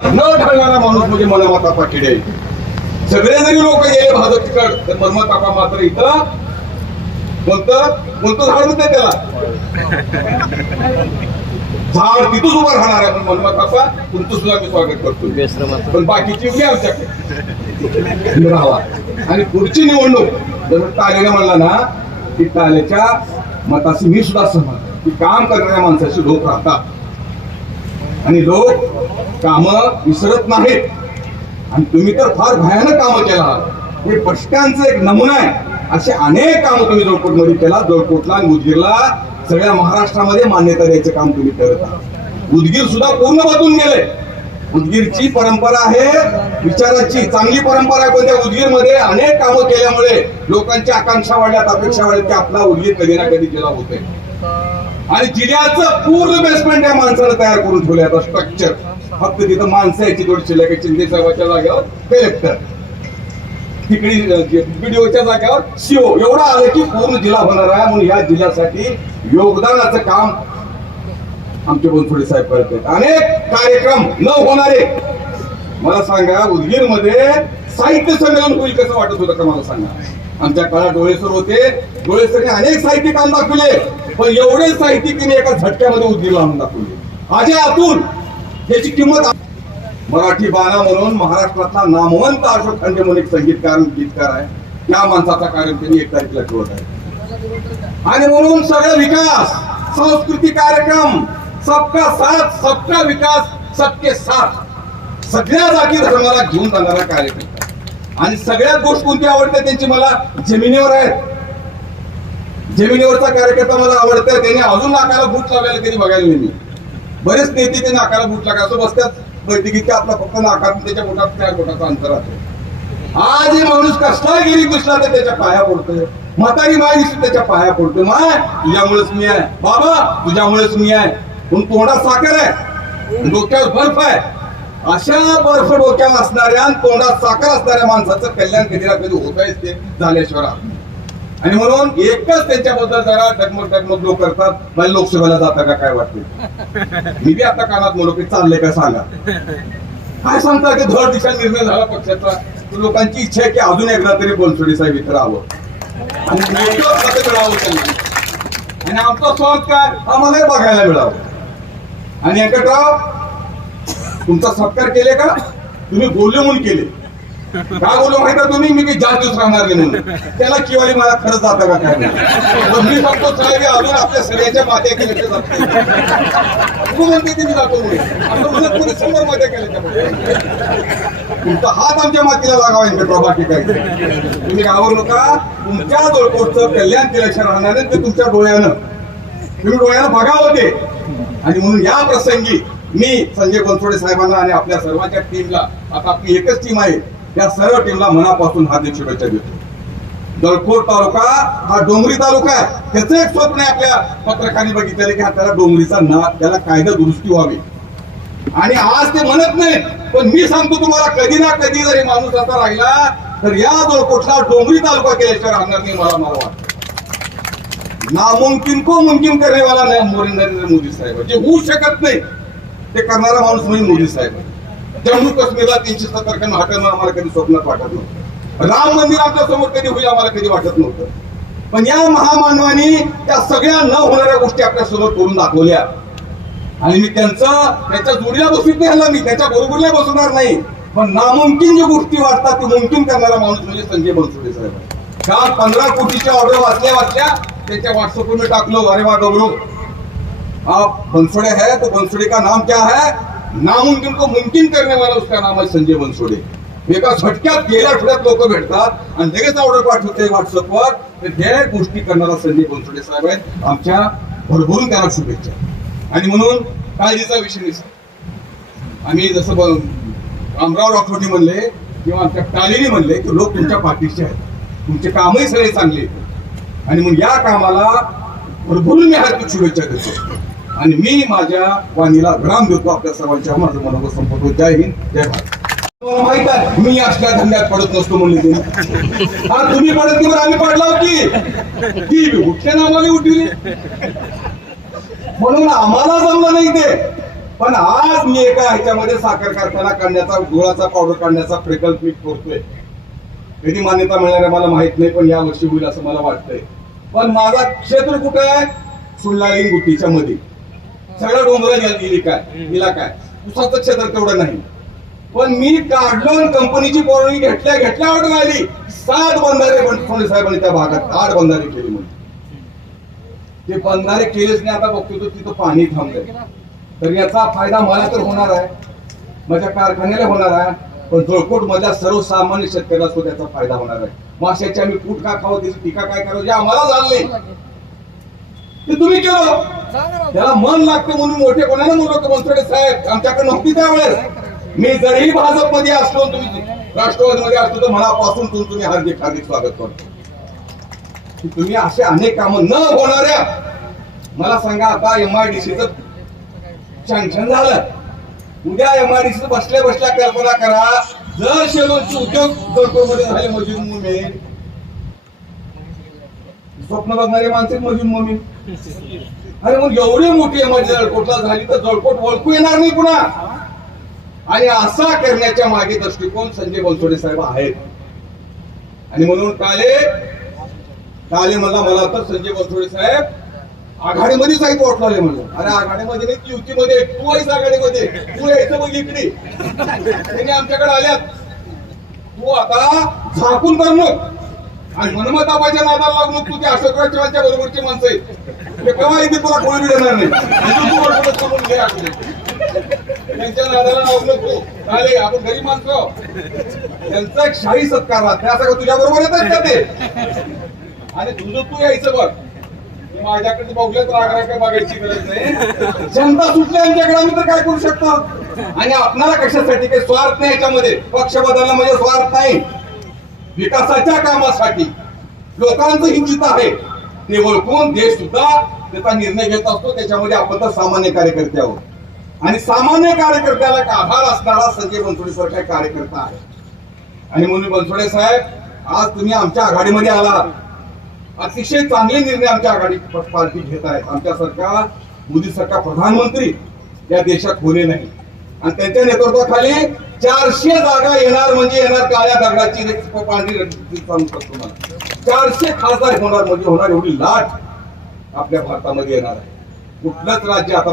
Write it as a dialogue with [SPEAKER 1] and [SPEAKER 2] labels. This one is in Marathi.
[SPEAKER 1] न ढळणारा माणूस म्हणजे मनमाता पाटील आहे सगळे जरी लोक गेले भाजपकडे तर मनमाता मात्र इथं कोणतं कोणतं झाड म्हणते त्याला. झाड तिथंच उभं राहणार आहे पण मनमाताचा तुमचं सुद्धा मी स्वागत करतो पण बाकीची उभी आमच्याकडे. राहावा आणि पुढची निवडणूक जर टाळेने म्हणला ना की टाळेच्या मताशी मी सुद्धा सहमत की काम करणाऱ्या माणसाशी लोक राहतात. आणि लोक काम विसरत नाहीत. आणि तुम्ही तर फार भयानक कामं केला आहात. हे पष्टांचं एक नमुना आहे. असे अनेक कामं तुम्ही जोडकोटमध्ये केला जोडकोटला आणि उदगीरला सगळ्या महाराष्ट्रामध्ये मान्यता द्यायचं काम तुम्ही करत आहात. उदगीर सुद्धा पूर्ण बदलून गेले. उदगीरची परंपरा आहे विचाराची चांगली परंपरा आहे पण त्या उदगीरमध्ये अनेक कामं केल्यामुळे लोकांच्या आकांक्षा वाढल्यात अपेक्षा वाढल्या की आपला उदगीर कधी ना कधी जिल्हा होतोय. आणि जिल्ह्याचं पूर्ण बेसमेंट या माणसाला तयार करून ठेवलं आता स्ट्रक्चर फक्त तिथं माणसं याची थोडी शिल्लक आहे. शिंदे साहेबाच्या जागेवर कलेक्टर तिकडे बीडीओच्या जागेवर सीओ एवढा आलं की पूर्ण जिल्हा होणार आहे. म्हणून या जिल्ह्यासाठी योगदानाचं काम आमचे बनसोडे साहेब करत आहेत. अनेक कार्यक्रम न होणारे. मला सांगा उदगीरमध्ये साहित्य संमेलन होईल कसं वाटत होतं का? मला सांगा. आमच्या काळात डोळेसर होते. डोळेसरने अनेक साहित्यिक काम दाखवले. पण एवढे साहित्यिकीने एका झटक्यामध्ये उदगीरला आणून दाखवले. आजे आतून याची किंमत मराठी बाणा म्हणून महाराष्ट्रातला नामवंत अशोक खंडे म्हणून एक संगीतकार गीतकार आहे. त्या माणसाचा कार्यक्रम त्यांनी एक तारखेला ठेवत आहे. आणि म्हणून सगळा विकास सांस्कृतिक कार्यक्रम सबका साथ सबका विकास सबके साथ. सगळ्या जागी धर्माला घेऊन जाणारा कार्यक्रम. आणि सगळ्यात गोष्ट कोणती आवडते त्यांची मला? जमिनीवर आहेत. जमिनीवरचा कार्यकर्ता मला आवडतं त्याने अजून नाकाला भूत लावलेला त्यांनी बघायला नाही बरेच नेते ते नाकाला भूत लागा असं बसतात. बैठकीत की आपला फक्त नाकात त्याच्या बोटात त्या बोटाचं अंतर असतो आज हे माणूस कसला गेली कृष्णा तर त्याच्या पाया पडतोय. म्हातारी माय दिसली त्याच्या पाया पडतोय. माय तुझ्यामुळेच मी आहे. बाबा तुझ्यामुळेच मी आहे. पण तोंडात साखर आहे? डोक्यावर बर्फ आहे. अशा बर्फ डोक्यावर असणाऱ्या तोंडात साखर असणाऱ्या माणसाचं कल्याण कधी ना कधी होत ते झाल्याशिवाय आणि म्हणून एकच त्यांच्याबद्दल जरा डगमग डगमग लोक करतात. मला लोकसभेला जाता का काय वाटते मी बी आता कानात म्हणलो की चाललंय का सांगा. काय सांगता की धड दिशा निर्णय झाला पक्षाचा? लोकांची इच्छा आहे की अजून एकदा तरी बोलसोडी साहेब इथं राहावं. आणि मिळावं त्यांना? आणि आमचा संस्कार काय आम्हालाही बघायला मिळावं. आणि एकत्र तुमचा सत्कार केले का? तुम्ही बोलले म्हणून केले. काय बोललो माहिती तुम्ही? मी काही जास्त दिवस राहणार नाही म्हणून. त्याला किवाली मला खरंच जाता का काय मी सांगतो साहेब अजून आपल्या सगळ्याच्या मात्या केल्या तू म्हणते की मी जातो म्हणून. कोणी समोर मात्या केल्या तुमचा हात आमच्या मातीला लागावा व्यंकटराव बाकी काय तुम्ही घाबरू नका? तुमच्या जोडपोटचं कल्याण केल्याशिवाय राहणार नाही ते तुमच्या डोळ्यानं. तुम्ही डोळ्यानं बघावं ते. आणि म्हणून या प्रसंगी मी संजय बनसोडे साहेबांना आणि आपल्या सर्वांच्या टीमला आता आपली एकच टीम आहे या सर्व टीमला मनापासून हार्दिक शुभेच्छा देतो. जळकोट तालुका हा डोंगरी तालुका आहे. त्याचं एक स्वप्न आहे आपल्या पत्रकारांनी बघितलेलं की हा त्याला डोंगरीचा ना त्याला कायदा दुरुस्ती व्हावी. आणि आज ते म्हणत नाही पण मी सांगतो तुम्हाला कधी ना कधी जरी माणूस असा राहिला तर या दळकोटला डोंगरी तालुका केल्याशिवाय राहणार नाही मला मला वाटतं. नामुमकिन को मुमकिन करणे वाला नाही नरेंद्र मोदी साहेब. जे होऊ शकत नाही ते करणारा माणूस म्हणजे मोदी साहेब. जम्मू काश्मीरला तीनशे सत्तर कमी हटवणं आम्हाला कधी स्वप्नात वाटत नव्हतं. राम मंदिर आमच्यासमोर कधी होईल आम्हाला कधी वाटत नव्हतं. पण या महामानवाने त्या सगळ्या न होणाऱ्या गोष्टी आपल्यासमोर करून दाखवल्या. आणि मी त्यांचा त्याच्या जोडीला बसवित नाही ह्याला मी त्याच्या बरोबरला बसवणार नाही. पण नामुमकिन ज्या गोष्टी वाटतात ते मुमकिन करणारा माणूस म्हणजे संजय बनसोडे साहेब. आहे. काल पंधरा कोटीच्या ऑर्डर वाचल्या वाचल्या त्याच्या व्हॉट्सअपवर मी टाकलो अरे वा गौरव आप बनसोड़े है तो बनसोड़े का नाम क्या है? नामुमकिन को मुमकिन करने वाला उसका नाम है संजय बनसोडे एका झटक्यात गेल्या आठवड्यात लोक भेटतात आणि लगेच ऑर्डर पाठवते व्हॉट्सअपवर तर त्या गोष्टी करणारा संजय बनसोडे साहेब आहेत आमच्या भरभरून त्यांना शुभेच्छा? आणि म्हणून काळजीचा विषय नाही आम्ही जसं रामराव राठोडने म्हणले किंवा आमच्या कालिनी म्हणले की लोक तुमच्या पाठीचे आहेत. तुमचे कामही सगळे चांगले आहेत. आणि मग या कामाला भरभरून मी हार्दिक शुभेच्छा देतो. आणि मी माझ्या वाणीला विराम देतो आपल्या सर्वांच्या. माझं मनोगत संपवतो. जय हिंद जय भारत. हो, माहीत आहे. मी असल्या धंद्यात पडत नसतो म्हणले तुम्ही हा तुम्ही पडत नाही आम्ही पडला की. ती उठल्या आम्हाला उठली म्हणून आम्हाला जमलं नाही ते. पण आज मी एका ह्याच्यामध्ये साखर कारखाना काढण्याचा गुळाचा पावडर काढण्याचा प्रकल्प मी करतोय. कधी मान्यता मिळणार मला माहीत नाही पण या वर्षी होईल असं मला वाटतंय. पण माझा क्षेत्र कुठं आहे? सुल्लालिंग गुट्टीच्या मध्ये सगळं डोंगरा गेली काय? गेला काय? उसाचं क्षेत्र तेवढं नाही. पण मी काढलो कंपनीची परवानगी घेतल्या घेतल्या ऑर्डर आली. सात बंधारे बनसोडे साहेबांनी त्या भागात आठ बंधारे केले म्हणून. ते बंधारे केलेच नाही आता बघतो तिथं पाणी थांबलंय. तर याचा फायदा मला तर होणार आहे. माझ्या कारखान्याला होणार आहे. पण जळकोट मधल्या सर्वसामान्य शेतकऱ्याला सुद्धा त्याचा फायदा होणार आहे. माशाची आम्ही कूट का खावं त्याची टीका काय करावं? जे आम्हाला झालंय ते तुम्ही केलं. त्याला मन लागतं म्हणून मोठे कोणाला म्हणलो की साहेब? आमच्याकडे नव्हती त्यावेळेस. मी जरी भाजपमध्ये असलो तुम्ही राष्ट्रवादीमध्ये असलो तर मनापासून तुम्ही हार्दिक हार्दिक स्वागत करतो. तुम्ही असे अनेक कामं न होणाऱ्या मला सांगा आता एम आय डी सँक्शन झालं. उद्या एम आय डी बसल्या बसल्या कल्पना करा. जर शेलोचे उद्योग जळकोटमध्ये झाले मजूर मोमीन. स्वप्न बघणारे माणसे मजूर मोमीन. अरे मग एवढी मोठी एम आय जळकोटला झाली तर जळकोट ओळखू येणार नाही पुन्हा. आणि असा करण्याच्या मागे दृष्टिकोन संजय बनसोडे साहेब आहेत. आणि म्हणून काले काले मला मला तर संजय बनसोडे साहेब आघाडीमध्येच आहे वाटलं म्हणलं अरे आघाडीमध्ये नाही युतीमध्ये तू आहेस आघाडीमध्ये. तू यायचं मग इकडे. त्यांनी आमच्याकडे आल्यात. तू आता झाकून कर मग. आणि मनमताबाच्या नादाला लागलो तू ते अशोकराव बरोबरची माणसं आहेत ते केव्हा इथे तुला कोणी देणार नाही. करून घे त्यांच्या नादाला लागलो तू आपण गरीब माणसं त्यांचा एक शाही सत्कार राहत. तुझ्या बरोबर येतात का ते? आणि तुझं तू यायचं बघ. माझ्याकडे बघलं तर आग्रा बघायची गरज नाही. जनता सुटली आमच्याकडे आम्ही तर काय करू शकतो? आणि आपणाला कशासाठी? काही स्वार्थ नाही याच्यामध्ये. पक्ष बदलला म्हणजे स्वार्थ नाही. विकासाच्या कामासाठी. लोकांचं हित आहे. ते ओळखून देश सुद्धा त्याचा निर्णय घेत असतो. त्याच्यामध्ये आपण तर सामान्य कार्यकर्ते आहोत. आणि सामान्य कार्यकर्त्याला एक आधार असणारा संजय बनसोडे सारखा कार्यकर्ता आहे. आणि म्हणून बनसोडे साहेब आज तुम्ही आमच्या आघाडीमध्ये आला अतिशय चांगले निर्णय आमच्या आघाडी पार्टी घेत आहेत. आमच्यासारख्या मोदी सरकार प्रधानमंत्री या देशात होणे नाही. आणि त्यांच्या नेतृत्वाखाली चारशे जागा येणार म्हणजे येणार काळ्या दगडाची पांढरी सांगतो तुम्हाला चारशे खासदार होणार म्हणजे होणार एवढी लाट आपल्या भारतामध्ये येणार आहे. कुठलंच राज्य आता